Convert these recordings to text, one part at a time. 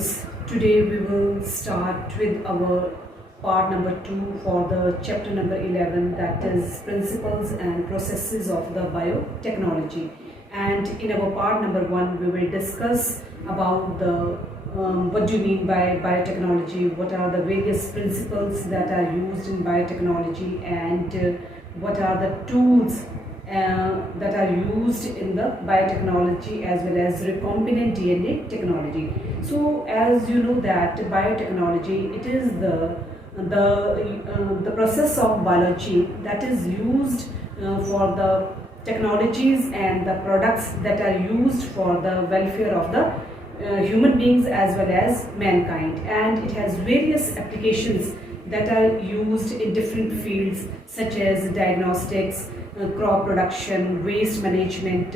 students, today we will start with our part number 2 for the chapter number 11, that is principles and processes of the biotechnology. And in our part number 1 we will discuss about the what do you mean by biotechnology, what are the various principles that are used in biotechnology, and what are the tools that are used in the biotechnology as well as recombinant DNA technology. So as you know that biotechnology, it is the process of biology that is used for the technologies and the products that are used for the welfare of the human beings as well as mankind, and it has various applications that are used in different fields such as diagnostics, crop production, waste management,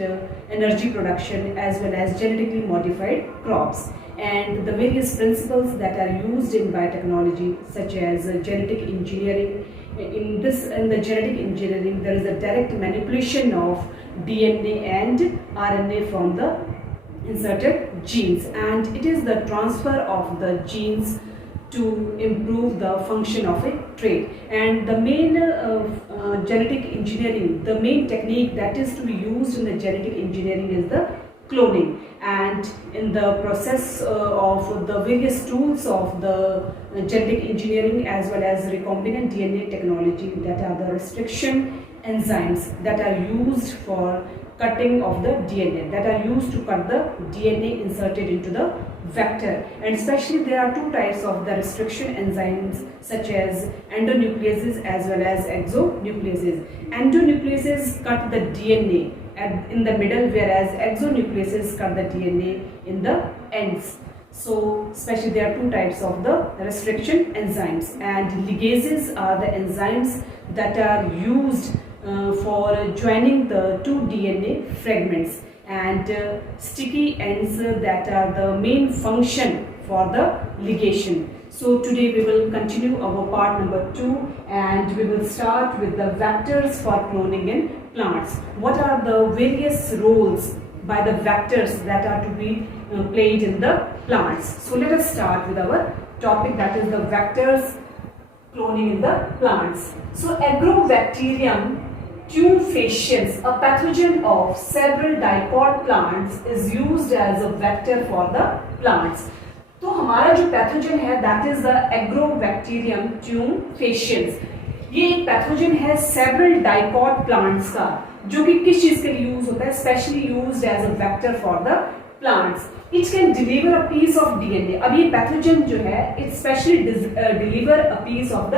energy production, as well as genetically modified crops. And the various principles that are used in biotechnology, such as genetic engineering. In the genetic engineering, there is a direct manipulation of DNA and RNA from the inserted genes, and it is the transfer of the genes to improve the function of a trait. And the main genetic engineering, the main technique that is to be used in the genetic engineering is the cloning. And in the process of the various tools of the genetic engineering as well as recombinant DNA technology, that are the restriction enzymes that are used for cutting of the DNA, that are used to cut the DNA inserted into the vector. And especially there are two types of the restriction enzymes, such as endonucleases as well as exonucleases. Endonucleases cut the DNA in the middle, whereas exonucleases cut the DNA in the ends. So especially there are two types of the restriction enzymes, and ligases are the enzymes that are used for joining the two DNA fragments, and sticky ends that are the main function for the ligation. So today we will continue our part number 2, and we will start with the vectors for cloning in plants. What are the various roles by the vectors that are to be played in the plants? So let us start with our topic, that is the vectors cloning in the plants. So agrobacterium tumefaciens, a pathogen of several dipod plants, is used as a vector for the plants. तो हमारा जो pathogen है that is the agrobacterium tumefaciens. ये एक pathogen है several dicot plants का, जो कि किस चीज के लिए यूज होता है, specially used as a vector for the plants. It can deliver a piece of DNA. अब ये पैथोजन जो है it specially deliver a piece of the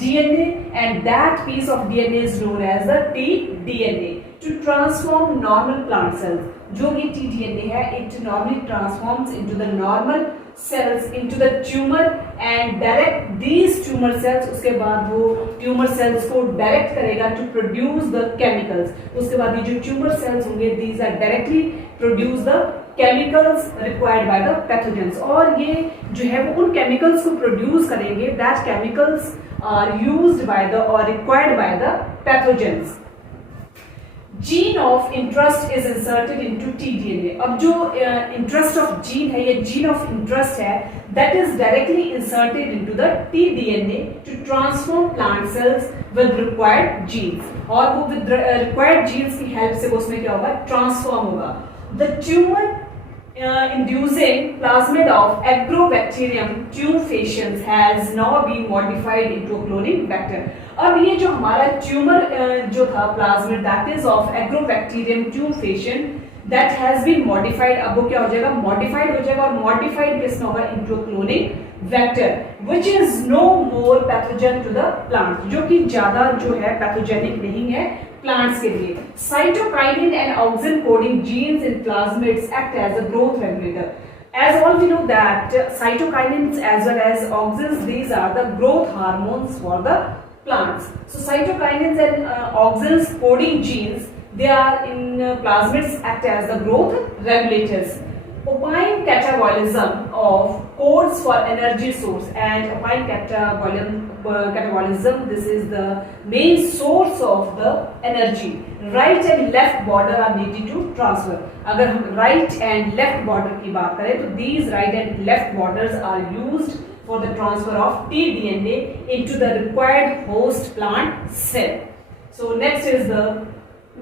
DNA, and that piece of DNA is known as the tDNA, to transform normal plant cells. जो ये tDNA है, it normally transforms into the normal cells into the tumor and direct these tumor cells. उसके बाद वो tumor cells को direct करेगा to produce the chemicals. उसके बाद ये जो tumor cells होंगे, these are directly produce the chemicals required by the pathogens. और ये जो है वो उन chemicals को produce करेंगे, that chemicals are used by the or required by the pathogens. Gene of interest is inserted into tDNA. अब जो interest of gene है, ये gene of interest है, that is directly inserted into the tDNA to transform plant cells with required genes. और वो with required genes की help से वो उसमें क्या होगा, transform होगा. The tumor inducing plasmid of agrobacterium tumefaciens has now been modified into a cloning vector. अब ये जो हमारा ट्यूमर जो था plasmid, that is of agrobacterium tumefaciens, that has been modified. अब वो क्या हो जाएगा, modified हो जाएगा, और modified किसमें होगा, into a cloning vector, which is no more pathogen to the plant, जो कि ज्यादा जो है पैथोजेनिक नहीं है plants के लिए. Cytokinin and auxin coding genes in plasmids act as a growth regulator. As all we know that cytokinins as well as auxins, these are the growth hormones for the plants. So cytokinins and auxins coding genes, they are in plasmids act as the growth regulators. opine catabolism of codes for energy source, and opine catabolism, this is the main source of the energy. Right and left border are needed to transfer. अगर हम right and left border की बात करें तो these right and left borders are used for the transfer of tDNA into the required host plant cell. So next is the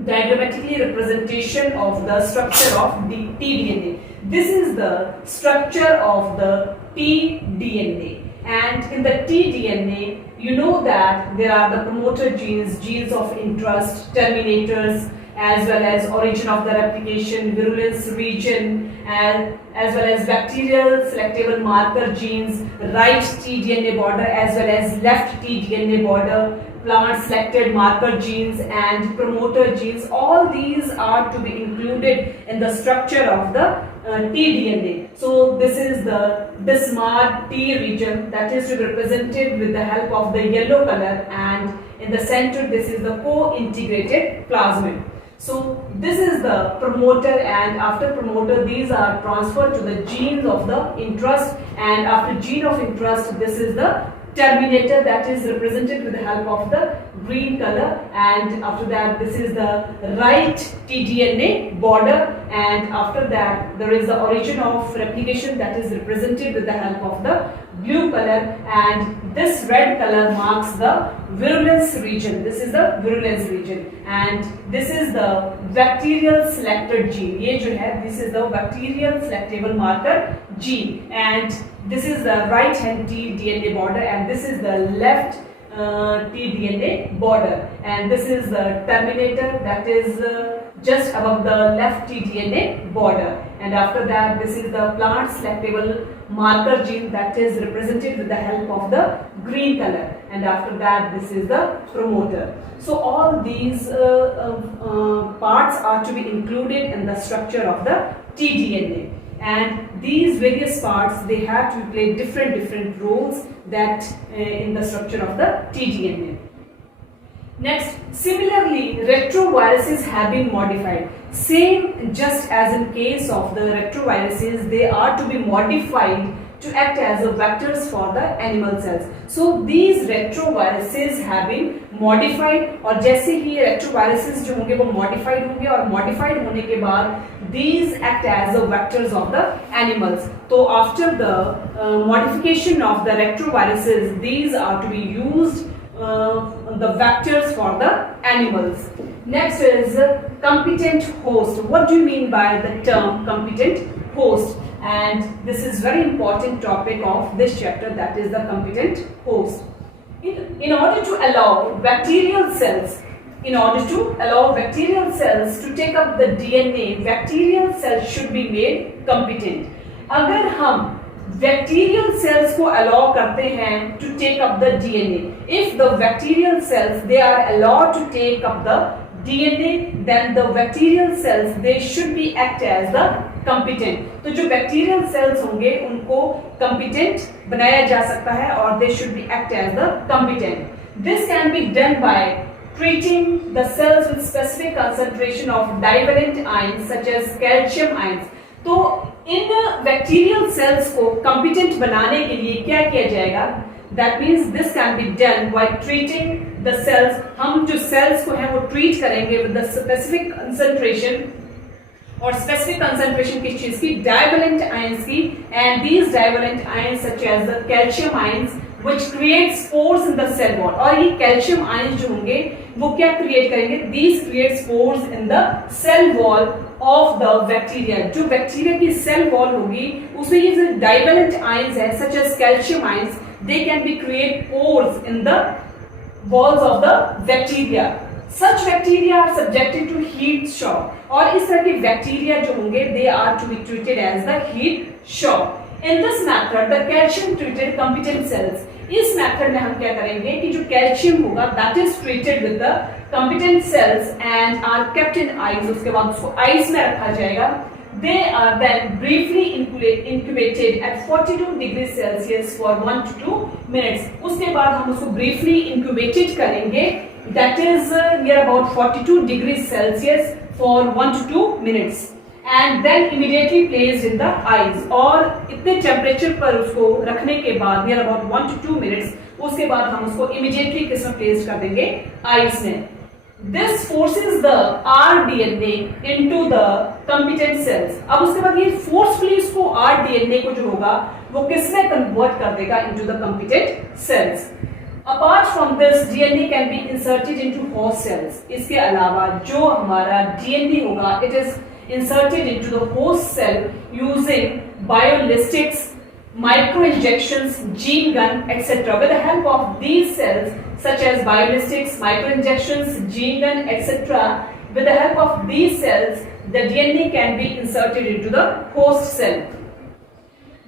diagrammatically representation of the structure of tDNA. This is the structure of the tDNA, and in the tDNA you know that there are the promoter genes, genes of interest, terminators, as well as origin of the replication, virulence region, and as well as bacterial selectable marker genes, right tDNA border as well as left tDNA border, plant selected marker genes and promoter genes. All these are to be included in the structure of the tDNA. So this is the bismarck T region that is to be represented with the help of the yellow color, and in the center this is the co-integrated plasmid. So this is the promoter, and after promoter these are transferred to the genes of the interest, and after gene of interest this is the terminator that is represented with the help of the green color, and after that this is the right tDNA border, and after that there is the origin of replication that is represented with the help of the blue color, and this red color marks the virulence region. This is the virulence region, and this is the bacterial selected gene. ये जो है, this is the bacterial selectable marker gene, and this is the right hand tDNA border, and this is the left tDNA border, and this is the terminator that is just above the left tDNA border, and after that this is the plant selectable marker gene that is represented with the help of the green color, and after that this is the promoter. So all these parts are to be included in the structure of the tDNA, and these various parts, they have to play different roles that in the structure of the tDNA. Next, similarly, retroviruses have been modified. Same, just as in case of the retroviruses, they are to be modified to act as a vectors for the animal cells. So these retroviruses have been modified, और जैसे ही retroviruses जो होंगे वो modified होंगे, और modified होने के बाद these act as the vectors of the animals. So after the modification of the retroviruses, these are to be used the vectors for the animals. Next is competent host. What do you mean by the term competent host? And this is very important topic of this chapter, that is the competent host. In order to allow bacterial cells, to take up the DNA, bacterial cells should be made competent. अगर हम bacterial cells को allow करते हैं to take up the DNA, if the bacterial cells they are allowed to take up the DNA, then the bacterial cells they should be act as the competent. तो जो bacterial cells होंगे उनको competent बनाया जा सकता है, और they should be act as the competent. This can be done by treating the cells with specific concentration of divalent ions such as calcium ions. तो इन bacterial cells को competent बनाने के लिए क्या किया जाएगा? That means this can be done by treating the cells. हम जो cells को है वो treat करेंगे with the specific concentration, और specific concentration किस चीज की? Divalent ions की, and these divalent ions such as the calcium ions which create spores in the cell wall. और ये calcium ions जो होंगे वो क्या create करेंगे? These create spores in the cell wall of the bacteria. जो bacteria की cell wall होगी उसमें ये जो divalent ions है such as calcium ions, they can be create pores in the walls of the bacteria. Such bacteria are subjected to heat shock, और इस तरह के bacteria जो होंगे they are to be treated as the heat shock. In this method, the calcium treated competent cells. इस method में हम क्या करेंगे कि जो calcium होगा that is treated with the competent cells and are kept in ice. उसके बाद उसको ice में रखा जाएगा. They are then briefly incubated at 42 degrees Celsius for 1 to 2 minutes. उसके बाद हम उसको briefly incubated करेंगे. That is near about 42 degrees Celsius for 1 to 2 minutes. and then immediately placed in the eyes. और इतने टेम्परेचर पर उसको रखने के बाद नियर अबाउट 1 to 2 minutes, उसके बाद हम उसको इमीडिएटली किसमें प्लेस कर देंगे, आइस में. This forces the rDNA into the competent cells. अब उसके बाद ये फोर्सफुली इसको rDNA को जो होगा वो किसमें कन्वर्ट कर देगा, into the competent cells. Apart from this, DNA can be inserted into host cells. इसके अलावा जो हमारा DNA होगा, it is inserted into the host cell using biolistics, microinjections, gene gun, etc. With the help of these cells, such as biolistics, microinjections, gene gun, etc. With the help of these cells, the DNA can be inserted into the host cell.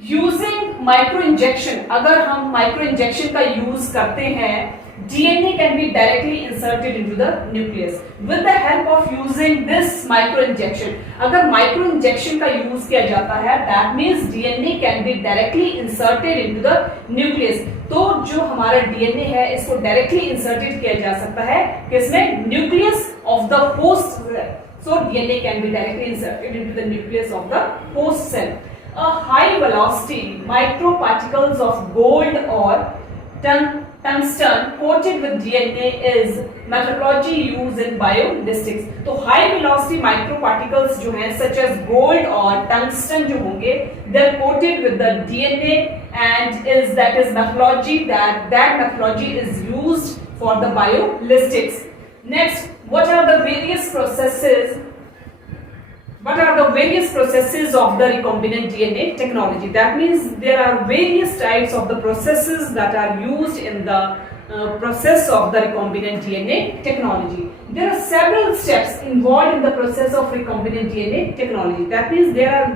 Using microinjection, अगर हम microinjection का use करते हैं, DNA can be directly inserted into the nucleus. With the help of using this microinjection, अगर microinjection का use किया जाता है, that means DNA can be directly inserted into the nucleus. तो जो हमारा DNA है, इसको directly inserted किया जा सकता है किसमें, nucleus of the host cell. So DNA can be directly inserted into the nucleus of the host cell. A high velocity microparticles of gold or tungsten coated with DNA is methodology used in biolistics. तो high velocity microparticles जो हैं such as gold और tungsten जो होंगे, they are coated with the DNA and that is methodology that methodology is used for the biolistics. Next, what are the various processes of the recombinant DNA technology? That means there are various types of the processes that are used in the process of the recombinant DNA technology. There are several steps involved in the process of recombinant DNA technology. That means there are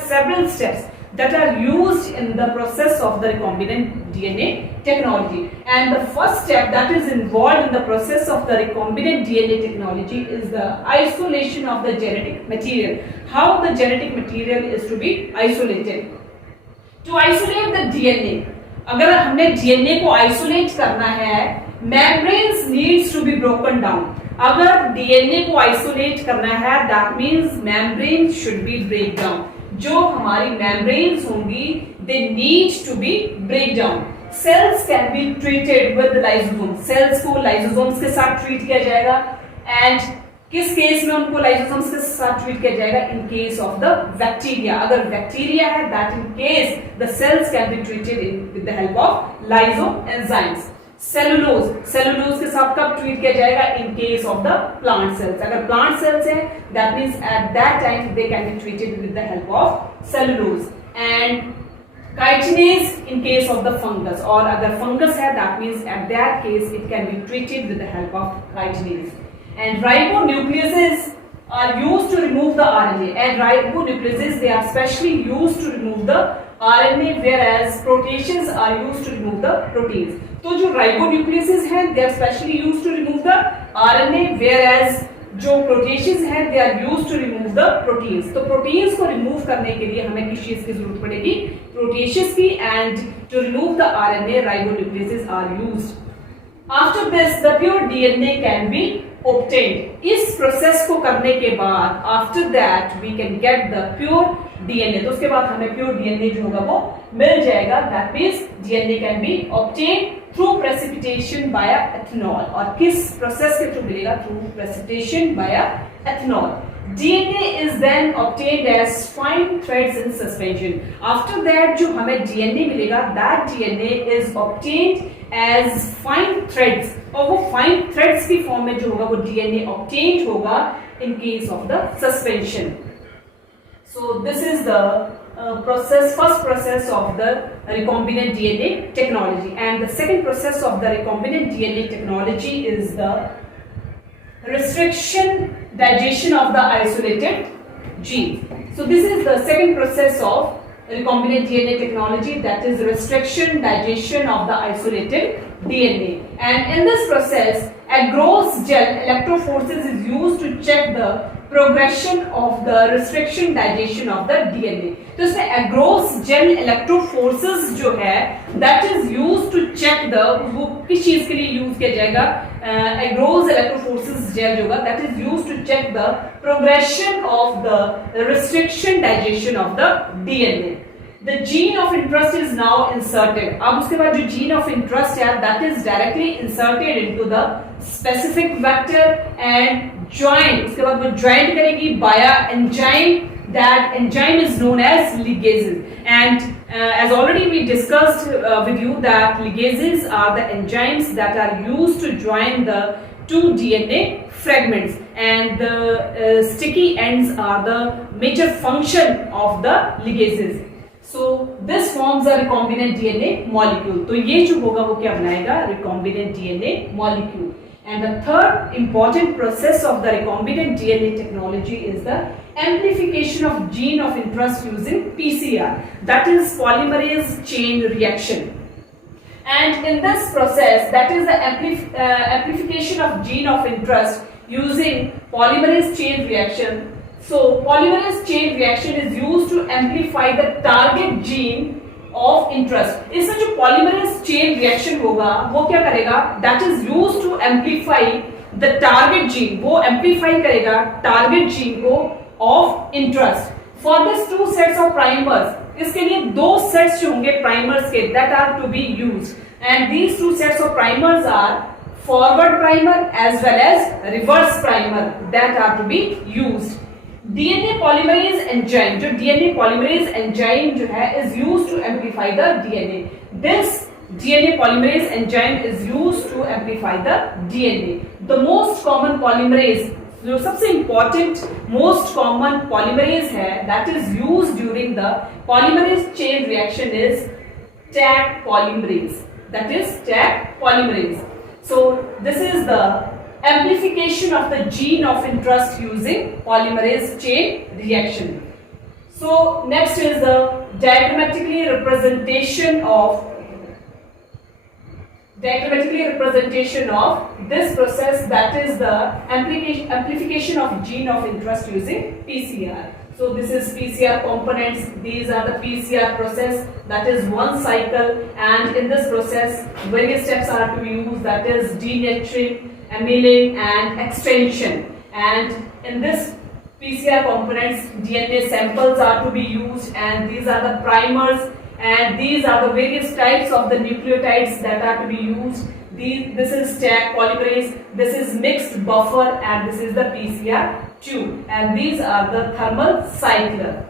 several steps that are used in the process of the recombinant DNA technology. And the first step that is involved in the process of the recombinant DNA technology is the isolation of the genetic material. How the genetic material is to be isolated. To isolate the DNA, अगर हमने DNA को isolate करना है, membranes needs to be broken down. अगर DNA को isolate करना है, that means membranes should be break down. जो हमारी membranes होंगी, they need to be break down. Cells can be treated with lysosomes. Cells को lysosomes के साथ treat किया जाएगा. And किस केस में उनको lysosomes के साथ treat किया जाएगा? In case of the bacteria. अगर bacteria है, that in case the cells can be treated with the help of lysoenzymes. Cellulose के साथ कब ट्रीट किया जाएगा? In case of the plant cells. अगर प्लांट सेल्स है, that means at that time they can be treated with the help of cellulose. And chitinase in case of the fungus, और अगर fungus है, that means at that case it can be treated with the help of chitinase. And ribonucleases are used to remove the RNA, and ribonucleases, they are specially used to remove the RNA, whereas proteases are used to remove the proteins. तो जो ribonucleases हैं, they are specially used to remove the RNA, whereas जो proteases हैं, they are used to remove the proteins. तो proteins को remove करने के लिए हमें किस चीज की जरूरत पड़ेगी? Proteases की. And to remove the RNA, ribonucleases are used. After this, the pure DNA can be obtained. इस प्रोसेस को करने के बाद after that we can get the pure DNA. तो उसके बाद हमें pure DNA जो होगा वो मिल जाएगा. That means DNA can be obtained through precipitation via ethanol. और किस प्रोसेस के थ्रू मिलेगा? Through precipitation via ethanol. DNA is then obtained as fine threads in suspension. After that जो हमें DNA मिलेगा, that DNA is obtained as fine threads. और वो fine threads की फॉर्म में जो होगा वो DNA obtained होगा in case of the suspension. So this is the first process of the recombinant DNA technology, and the second process of the recombinant DNA technology is the restriction digestion of the isolated gene. So this is the second process of recombinant DNA technology, that is restriction digestion of the isolated DNA. And in this process, a gross gel electrophoresis is used to check the progression of the restriction digestion of the DNA. तो इसमें agarose gel electroforces जो है that is used to check the, वो किस चीज के लिए use किया जाएगा, agarose electroforces gel जो होगा that is used to check the progression of the restriction digestion of the DNA. The gene of interest is now inserted. अब उसके बाद जो gene of interest है that is directly inserted into the specific vector and joined. उसके बाद वो joined करेगी via enzyme. That enzyme is known as ligases. And as already we discussed with you that ligases are the enzymes that are used to join the two DNA fragments, and the sticky ends are the major function of the ligases. So this forms a recombinant DNA molecule. तो ये जो होगा वो क्या बनाएगा, recombinant DNA molecule. And the third important process of the recombinant DNA technology is the amplification of gene of interest using PCR, that is polymerase chain reaction. And in this process, that is the amplification of gene of interest using polymerase chain reaction. So polymerase chain reaction is used to amplify the target gene of interest. इसमें जो polymerase chain reaction होगा वो क्या करेगा, that is used to amplify the target gene, वो amplify करेगा target gene को of interest. For this two sets of primers, इसके लिए दो sets जो होंगे primers के that are to be used, and these two sets of primers are forward primer as well as reverse primer that are to be used. DNA polymerase enzyme, जो DNA polymerase enzyme जो है is used to amplify the DNA. This DNA polymerase enzyme is used to amplify the DNA. The most common polymerase, जो सबसे important most common polymerase है that is used during the polymerase chain reaction is Taq polymerase. That is Taq polymerase. So this is the amplification of the gene of interest using polymerase chain reaction. So next is the diagrammatically representation of this process, that is the amplification of gene of interest using PCR. So this is PCR components. These are the PCR process, that is one cycle, and in this process various steps are to be used, that is denaturing, annealing and extension. And in this PCR components DNA samples are to be used, and these are the primers, and these are the various types of the nucleotides that are to be used. This is Taq polymerase, this is mixed buffer, and this is the PCR tube, and these are the thermal cycler.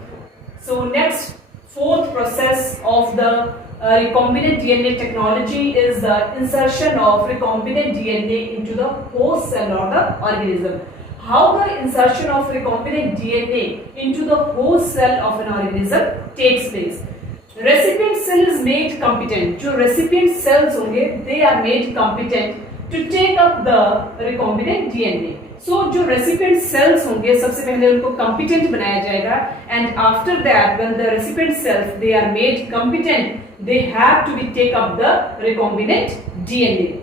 So next, fourth process of the recombinant DNA technology is the insertion of recombinant DNA into the host cell or the organism. How the insertion of recombinant DNA into the host cell of an organism takes place. Recipient cell is made competent. जो recipient cells होंगे, they are made competent to take up the recombinant DNA. So जो recipient cells होंगे सबसे पहले उनको competent बनाया जाएगा, and after that when the recipient cells they are made competent, they have to be take up the recombinant DNA.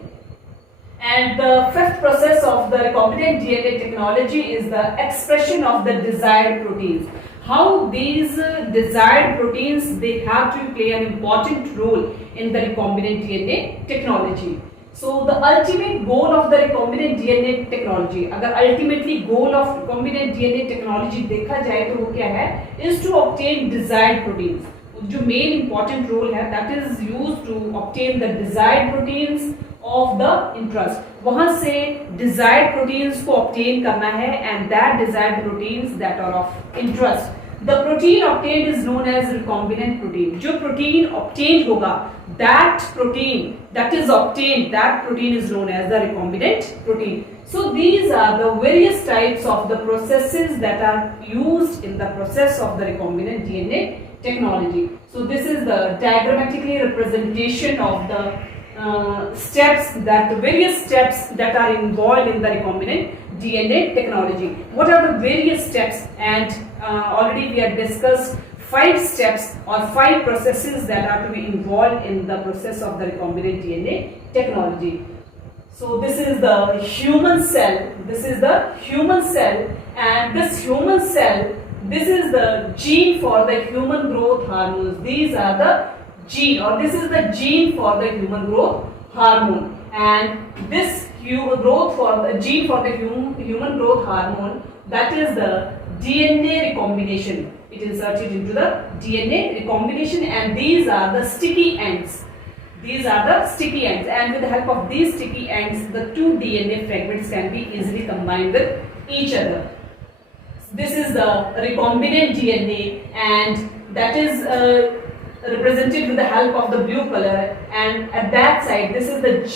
And the fifth process of the recombinant DNA technology is the expression of the desired proteins. How these desired proteins they have to play an important role in the recombinant DNA technology. So the ultimate goal of the recombinant DNA technology, अगर ultimately goal of recombinant DNA technology देखा जाए तो वो क्या है, is to obtain desired proteins. जो main important role है that is used to obtain the desired proteins of the interest. वहाँ से desired proteins को obtain करना है, and that desired proteins that are of interest. The protein obtained is known as recombinant protein. जो protein obtained होगा, that protein that is obtained, that protein is known as the recombinant protein. So these are the various types of the processes that are used in the process of the recombinant DNA technology. So this is the diagrammatically representation of the steps, that the various steps that are involved in the recombinant DNA technology. What are the various steps? And already we have discussed 5 steps or 5 processes that are to be involved in the process of the recombinant DNA technology. So this is the human cell. This is the human cell, and this human cell, this is the gene for the human growth hormones. These are the gene, or this is the gene for the human growth hormone, and this growth for the gene for the human growth hormone, that is the DNA recombination. It inserted into the DNA recombination, and these are the sticky ends. These are the sticky ends, and with the help of these sticky ends, the two DNA fragments can be easily combined with each other. This is the recombinant DNA, and that is represented with the help of the blue color, and at that side this is the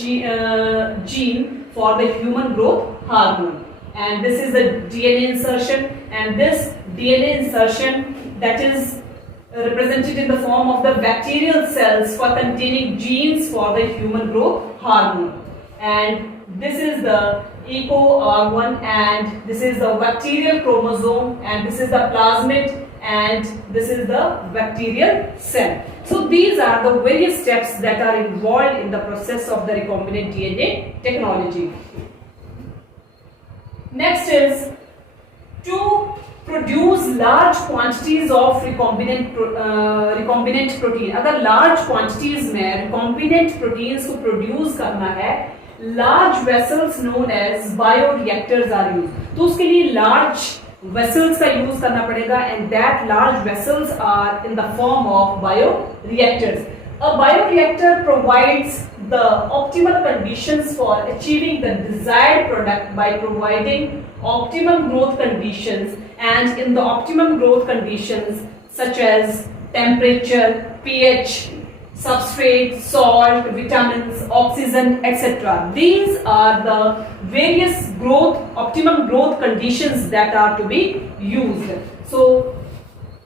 gene for the human growth hormone, and this is the DNA insertion, and this DNA insertion, that is represented in the form of the bacterial cells for containing genes for the human growth hormone, and this is the EcoR1, and this is the bacterial chromosome, and this is the plasmid, and this is the bacterial cell. So these are the various steps that are involved in the process of the recombinant DNA technology. Next is to produce large quantities of recombinant protein. अगर large quantities में recombinant proteins को produce करना है, large vessels known as bioreactors are used. तो उसके लिए large vessels का use करना पड़ेगा, and that large vessels are in the form of bioreactors. A bioreactor provides the optimal conditions for achieving the desired product by providing optimum growth conditions, and in the optimum growth conditions such as temperature, pH, substrate, salt, vitamins, oxygen, etc. These are the various optimum growth conditions that are to be used. So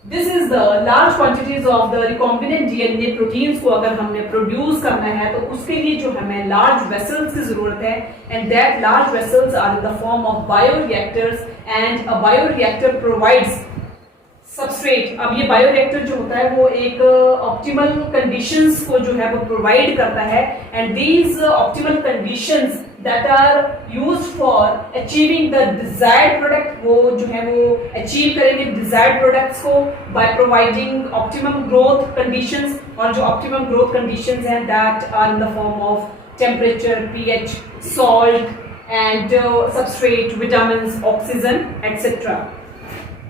this is the large quantities of the recombinant DNA proteins को अगर हमने produce करना है, तो उसके लिए जो हमें large vessels की जरूरत है, and that large vessels are in the form of bioreactors, and a bioreactor provides substrate. अब ये bioreactor जो होता है वो एक optimal conditions को जो है वो provide करता है, and these optimal conditions that are used for achieving the desired product, वो जो है वो achieve करेंगे desired products को by providing optimum growth conditions, और जो optimum growth conditions हैं that are in the form of temperature, pH, salt, and substrate, vitamins, oxygen, etc.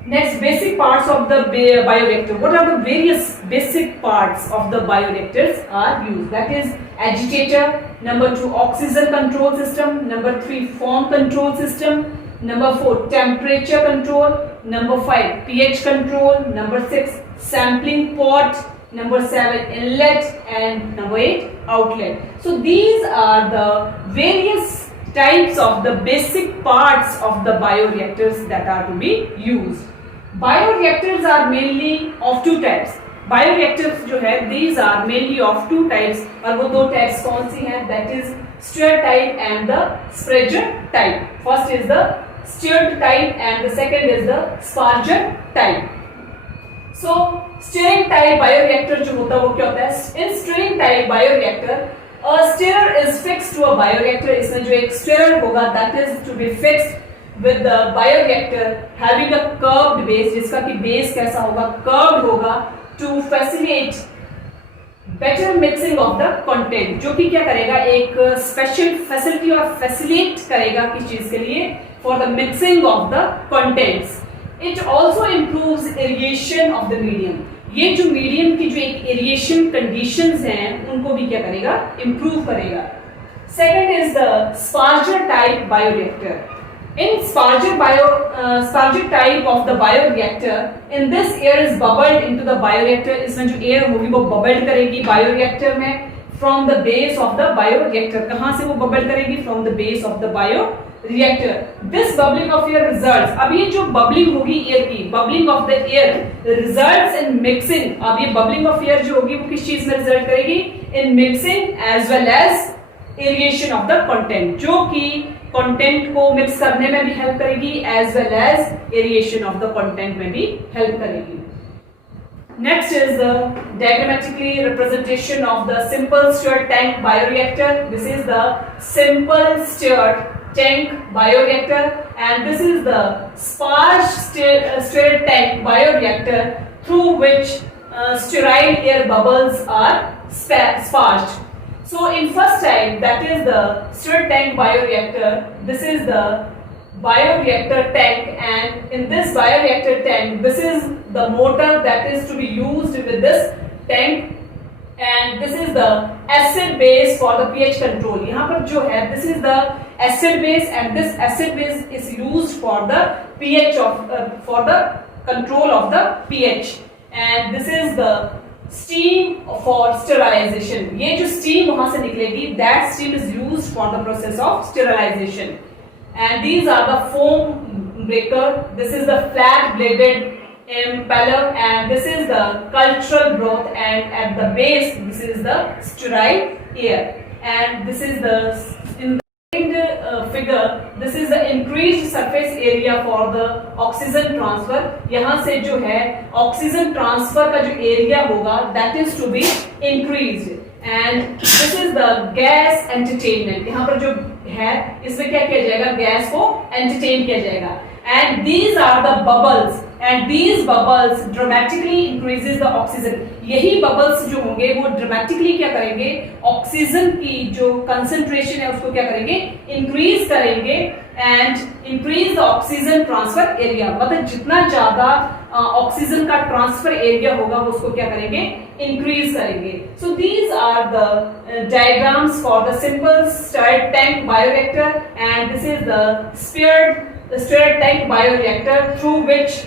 Next, basic parts of the bioreactor. What are the various basic parts of the bioreactors are used? That is agitator, number 2 oxygen control system, number 3 form control system, number 4 temperature control, number 5 pH control, number 6 sampling pot, number 7 inlet, and number 8 outlet. So these are the various types of the basic parts of the bioreactors that are to be used. Bioreactors are mainly of two types. Bioreactors जो है these are mainly of two types, और वो दो types कौन सी हैं? That is stirred type and the Spranger type. First is the stirred type and the second is the Spranger type. So stirring type bioreactor जो होता है वो क्या होता है? In stirring type bioreactor, a stirrer is fixed to a bioreactor. इसमें जो एक stirrer होगा that is to be fixed with the bioreactor having a curved base, जिसका कि base कैसा होगा? Curved होगा, to facilitate better mixing of the content, जो कि क्या करेगा? एक special facility और facilitate करेगा किस चीज के लिए? For the mixing of the contents. It also improves irrigation of the medium. ये जो मीडियम की जो एक एरिएशन कंडीशंस हैं उनको भी क्या करेगा? इंप्रूव करेगा. Second is the sparger type bioreactor. In Spranger type of the bioreactor, in this air is bubbled into the bioreactor. इसमें जो air होगी वो bubbled करेगी bioreactor में from the base of the bioreactor. कहाँ से वो bubble करेगी? From the base of the bioreactor. This bubbling of air results. अब ये जो bubbling होगी air की, bubbling of the air results in mixing. अब ये bubbling of air जो होगी वो किस चीज में result करेगी? In mixing as well as aeration of the content, जो कि कंटेंट को मिक्स करने में भी हेल्प करेगी as well as aeration of the content में भी हेल्प करेगी. Next is the diagrammatically representation of the simple stirred tank bioreactor. This is the simple stirred tank bioreactor, and this is the sparge stirred tank bioreactor through which sterile air bubbles are sparged. So in first type, that is the stirred tank bioreactor, this is the bioreactor tank, and in this bioreactor tank, this is the motor that is to be used with this tank, and this is the acid base for the pH control. यहाँ पर जो है, this is the acid base, and this acid base is used for the pH of for the control of the pH, and this is the steam for sterilization. ये जो steam वहाँ से निकलेगी, that steam is used for the process of sterilization. And these are the foam breaker, this is the flat bladed impeller, and this is the cultural broth, and at the base this is the sterile air, and this is the in the figure, this is the increased surface area for the oxygen transfer. यहाँ से जो है oxygen transfer का जो area होगा, that is to be increased, and this is the gas entertainment. यहाँ पर जो है, इसमें क्या किया जाएगा, गैस को एंटरटेन किया जाएगा, and these are the bubbles, and these bubbles dramatically increases the oxygen. यही bubbles जो होंगे वो dramatically क्या करेंगे, ऑक्सीजन की जो concentration है उसको क्या करेंगे, increase करेंगे, and increase the oxygen transfer area. मतलब जितना ज्यादा ऑक्सीजन का ट्रांसफर एरिया होगा वो उसको क्या करेंगे, इंक्रीज करेंगे. So these are the diagrams for the simple stirred tank bioreactor, and this is the stirred tank bioreactor through which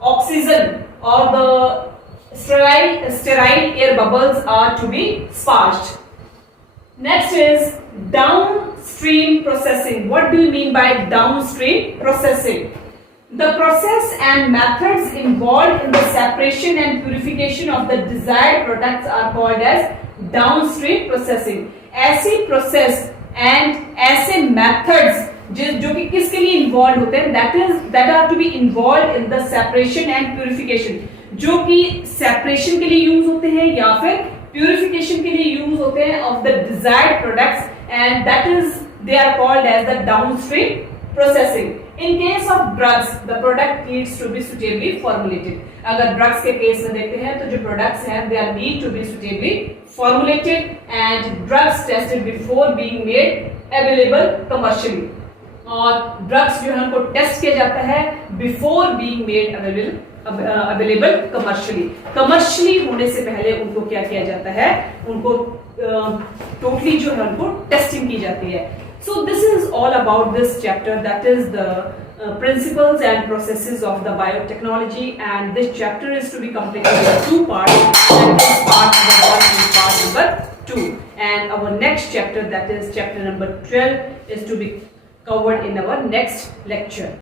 oxygen or the sterile air bubbles are to be sparged. Next is downstream processing. What do you mean by downstream processing? The process and methods involved in the separation and purification of the desired products are called as downstream processing. ऐसी process and ऐसे methods जो कि किसके लिए involved होते हैं, that are to be involved in the separation and purification, जो कि separation के लिए use होते हैं या फिर purification के लिए use होते हैं of the desired products, and that is they are called as the downstream processing. In case of drugs, the product needs to be suitably formulated. अगर drugs के केस में देखते हैं तो जो products हैं they are need to be suitably formulated and drugs tested before being made available commercially. और drugs जो है उनको टेस्ट किया जाता है before being made available commercially. Commercially होने से पहले उनको क्या किया जाता है, उनको totally जो है उनको टेस्टिंग की जाती है. So this is all about this chapter, that is the principles and processes of the biotechnology, and this chapter is to be completed in two parts, that is part number 1 and part number 2, and our next chapter, that is chapter number 12, is to be covered in our next lecture.